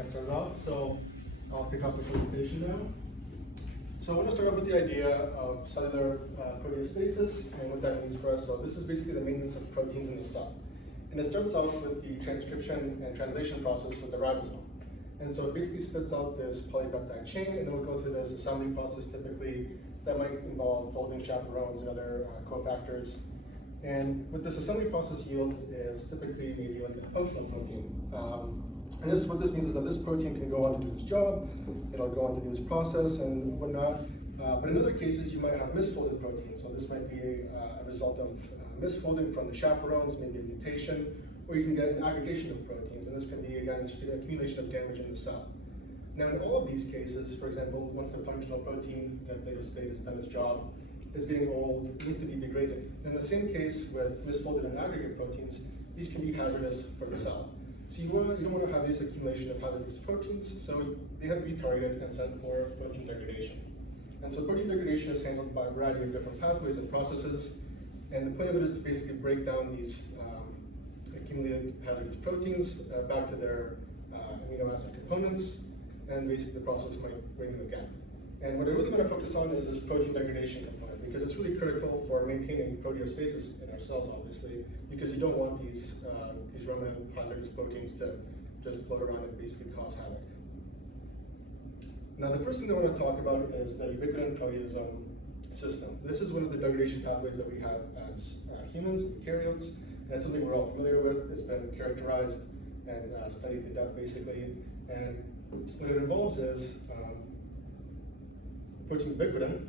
get started off. So I'll kick off the presentation now. So I want to start off with the idea of cellular proteostasis and what that means for us. So this is basically the maintenance of proteins in the cell. And it starts off with the transcription and translation process with the ribosome. And so it basically spits out this polypeptide chain, and it will go through this assembly process typically that might involve folding chaperones and other cofactors. And what this assembly process yields is typically maybe like a functional protein. And what this means is that this protein can go on to do its job, it'll go on to do its process and whatnot. But in other cases, you might have misfolded proteins. So this might be a result of misfolding from the chaperones, maybe a mutation, or you can get an aggregation of proteins. And this can be, again, just an accumulation of damage in the cell. Now, in all of these cases, for example, once the functional protein at native state has done its job, is getting old, it needs to be degraded. In the same case with misfolded and aggregate proteins, these can be hazardous for the cell. So you don't want to have this accumulation of hazardous proteins, so they have to be targeted and sent for protein degradation. And so protein degradation is handled by a variety of different pathways and processes, and the point of it is to basically break down these accumulated hazardous proteins back to their amino acid components, and basically the process might renew again. And what I really want to focus on is this protein degradation component, because it's really critical for maintaining proteostasis in our cells, obviously, because you don't want these remnant hazardous proteins to just float around and basically cause havoc. Now, the first thing I want to talk about is the ubiquitin proteasome system. This is one of the degradation pathways that we have as humans, eukaryotes, and it's something we're all familiar with. It's been characterized and studied to death, basically. And what it involves is protein ubiquitin,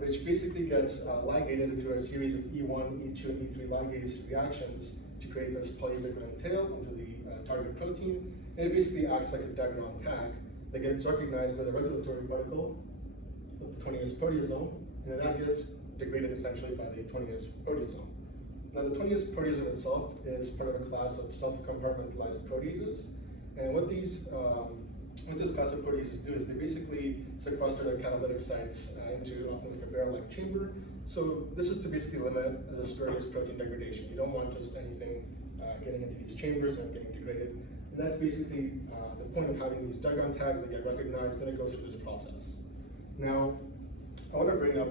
which basically gets ligated through a series of E1, E2, and E3 ligase reactions to create this polyubiquitin tail into the target protein. And it basically acts like a dead-ground tag that gets recognized by the regulatory particle of the 20S proteasome, and then that gets degraded essentially by the 20S proteasome. Now, the 20S proteasome itself is part of a class of self-compartmentalized proteases, and what this class of proteases do is they basically sequester their catalytic sites into often like a barrel-like chamber. So this is to basically limit the spurious protein degradation. You don't want just anything getting into these chambers and getting degraded. And that's basically the point of having these dead-ground tags that get recognized, then it goes through this process. Now, I want to bring up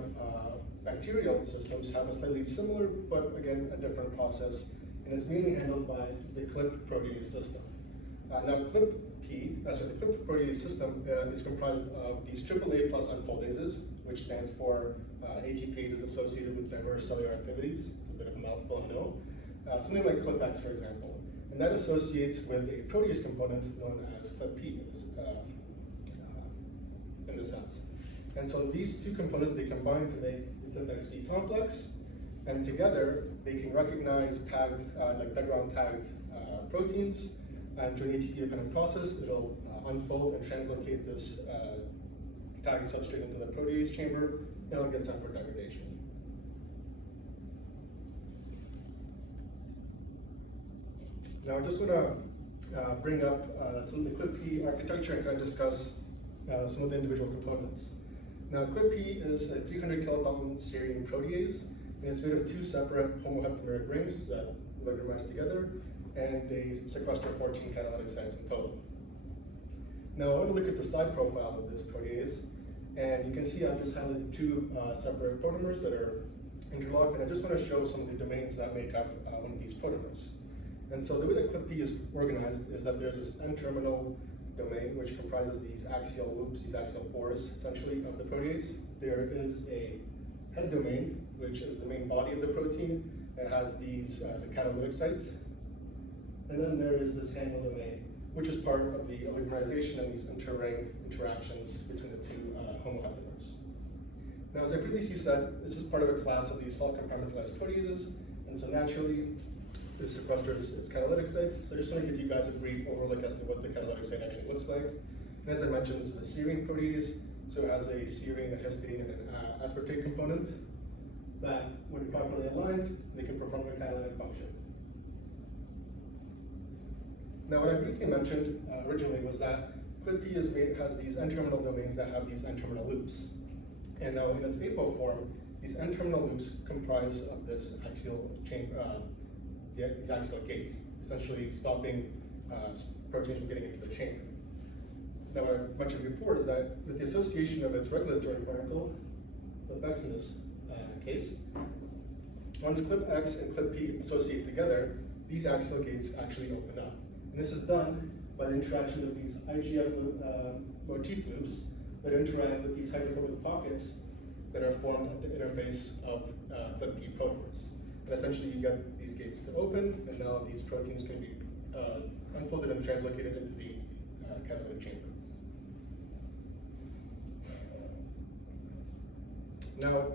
bacterial systems have a slightly similar, but again, a different process, and it's mainly handled by the CLIP protease system. Now, the CLIP protease system is comprised of these AAA plus unfoldases, which stands for ATPase is associated with diverse cellular activities. It's a bit of a mouthful, I know. Something like CLIPX, for example, and that associates with a protease component known as CLIP in this sense. And so these two components, they combine to make the CLIPXD complex, and together they can recognize tagged, like dead-ground tagged proteins. And through an ATP-dependent process, it'll unfold and translocate this tagged substrate into the protease chamber, and it'll get sent for degradation. Now, I just want to bring up some of the CLIP architecture and kind of discuss some of the individual components. Now, CLIP is a 300 kilodalton serine protease, and it's made of two separate homoheptameric rings that oligomerize together, and they sequester 14 catalytic sites in total. Now, I want to look at the side profile of this protease, and you can see I've just highlighted two separate protomers that are interlocked, and I just want to show some of the domains that make up one of these protomers. And so the way that CLIP is organized is that there's this N-terminal domain, which comprises these axial loops, these axial pores, essentially, of the protease. There is a head domain, which is the main body of the protein. It has these the catalytic sites. And then there is this handle domain, which is part of the oligomerization and these inter-ring interactions between the two homoheptamers. Now, as I previously said, this is part of a class of these self-compartmentalized proteases, and so naturally, this sequesters its catalytic sites. So I just want to give you guys a brief overlook as to what the catalytic site actually looks like. And as I mentioned, this is a serine protease, so it has a serine, a histidine, and an aspartate component that, when properly aligned, they can perform their catalytic function. Now, what I briefly mentioned originally was that CLIP has these N-terminal domains that have these N-terminal loops. And now, in its apo form, these N-terminal loops comprise of this axial chain, these axial gates, essentially stopping proteins from getting into the chamber. Now, what I mentioned before is that with the association of its regulatory particle, clip X in this case, once clip X and clip P associate together, these axial gates actually open up. And this is done by the interaction of these IGF motif loops that interact with these hydrophobic pockets that are formed at the interface of clip P promers. And essentially you get these gates to open, and now these proteins can be unfolded and translocated into the catalytic chamber. Now,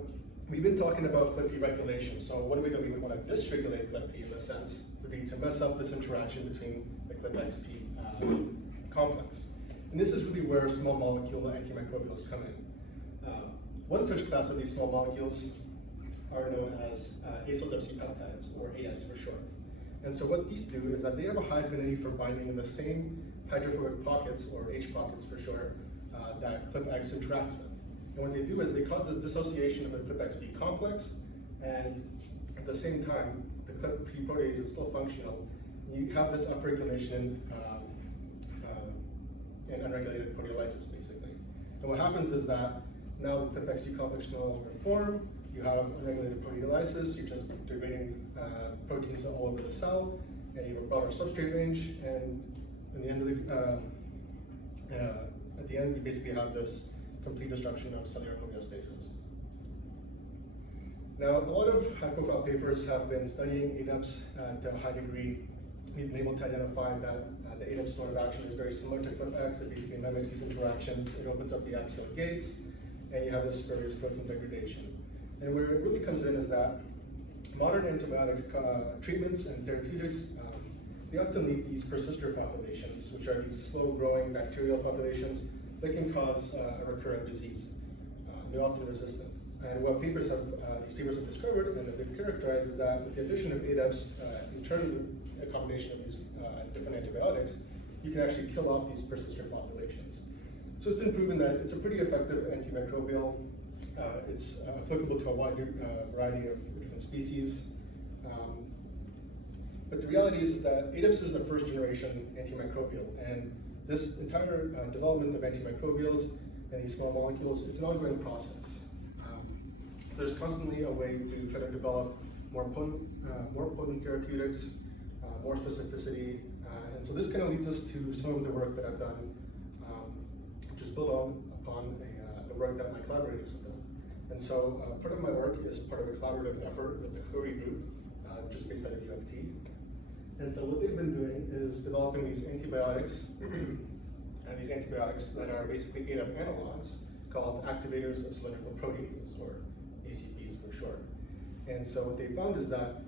we've been talking about clip P regulation, so what do we do? We would want to dysregulate clip P in a sense, would be to mess up this interaction between the clip XP complex. And this is really where small molecule antimicrobials come in. One such class of these small molecules are known as acyl peptides, or AS for short. And so what these do is that they have a high affinity for binding in the same hydrophobic pockets, or H pockets for short, that clip X interacts with. And what they do is they cause this dissociation of the clip XP complex, and at the same time, the clip P protease is still functional. You have this upregulation in unregulated proteolysis, basically. And what happens is that now the clip XP complex can no longer form. You have unregulated proteolysis. You're just degrading proteins all over the cell, and you have a broader substrate range. And in the end of at the end, you basically have this complete destruction of cellular homeostasis. Now, a lot of high-profile papers have been studying ADEPs to a high degree. We've been able to identify that the ADEP's mode of action is very similar to clip X. It basically mimics these interactions. It opens up the axial gates, and you have this spurious protein degradation. And where it really comes in is that modern antibiotic treatments and therapeutics, they often leave these persister populations, which are these slow-growing bacterial populations that can cause a recurrent disease. They're often resistant. And what these papers have discovered and that they've characterized is that with the addition of ADEPs, in turn, a combination of these different antibiotics, you can actually kill off these persister populations. So it's been proven that it's a pretty effective antimicrobial. It's applicable to a wide variety of different species. But the reality is that ADEPs is the first generation antimicrobial, and this entire development of antimicrobials and these small molecules, it's an ongoing process. So there's constantly a way to try to develop more potent therapeutics, more specificity, and so this kind of leads us to some of the work that I've done, which is built upon the work that my collaborators have done. And so part of my work is part of a collaborative effort with the Curry group, which is based out of UFT. And so what they've been doing is developing these antibiotics, and these antibiotics that are basically ADEP analogs called activators of cylindrical proteases, or ACPs for short. And so what they found is that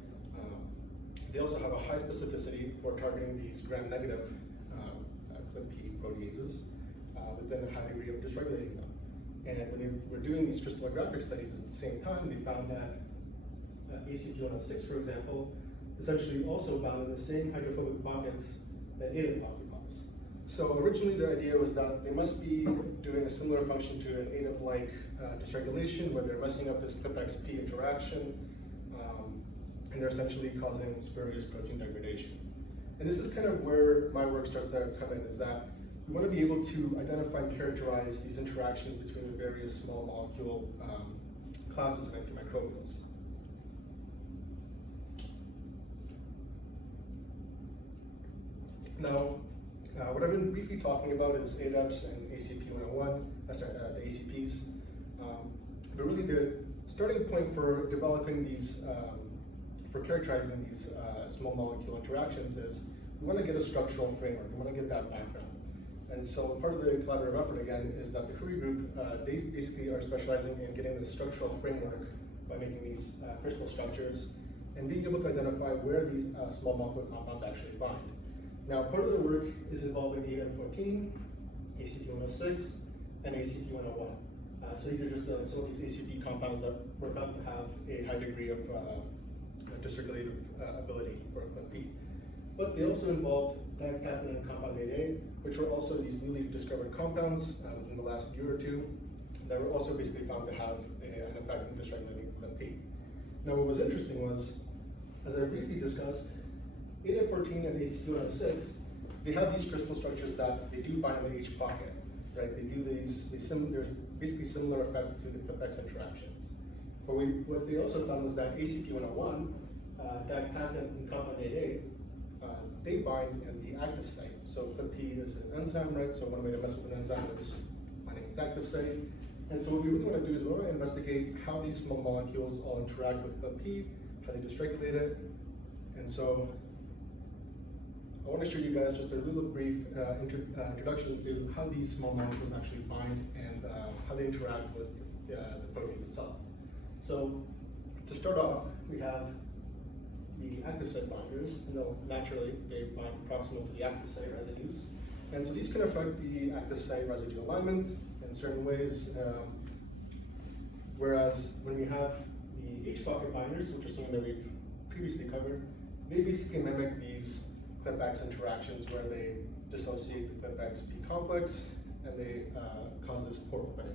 they also have a high specificity for targeting these gram-negative clip P proteases within a high degree of dysregulating them. And when they were doing these crystallographic studies at the same time, they found that ACP106, for example, essentially also bound in the same hydrophobic pockets that ADEP occupies. So originally the idea was that they must be doing a similar function to an ADEP-like dysregulation, where they're messing up this clip XP interaction, and they're essentially causing spurious protein degradation. And this is kind of where my work starts to come in, is that we want to be able to identify and characterize these interactions between the various small molecule classes of antimicrobials. Now, what I've been briefly talking about is ADEPs and ACP101, the ACPs. But really the starting point for developing these, for characterizing these small molecule interactions is we want to get a structural framework, we want to get that background. And so part of the collaborative effort, again, is that the Curry group, they basically are specializing in getting the structural framework by making these crystal structures and being able to identify where these small molecule compounds actually bind. Now, part of the work is involving ADEP14, ACP106, and ACP101. So these are just some of these ACP compounds that were found to have a high degree of dysregulative ability for clip P. But they also involved dicathepsin compound 8A, which were also these newly discovered compounds within the last year or two that were also basically found to have an effect in dysregulating clip P. Now, what was interesting was, as I briefly discussed, ADEP14 and ACP106, they have these crystal structures that they do bind in the H pocket, right? They do these, there's basically similar effect to the ClipX interactions. What they also found was that ACP101, dictantin and kappa AA, they bind in the active site. So ClipP is an enzyme, right? So one way to mess with an enzyme is binding its active site. And so what we really want to do is we want to investigate how these small molecules all interact with ClipP, how they dysregulate it. And so I want to show you guys just a little brief introduction to how these small molecules actually bind and how they interact with the proteins itself. So to start off, we have the active site binders, and naturally they bind proximal to the active site residues. And so these can affect the active site residue alignment in certain ways, whereas when we have the H pocket binders, which are something that we've previously covered, they basically mimic these ClipX interactions where they dissociate the ClipX P complex and they cause this pore opening.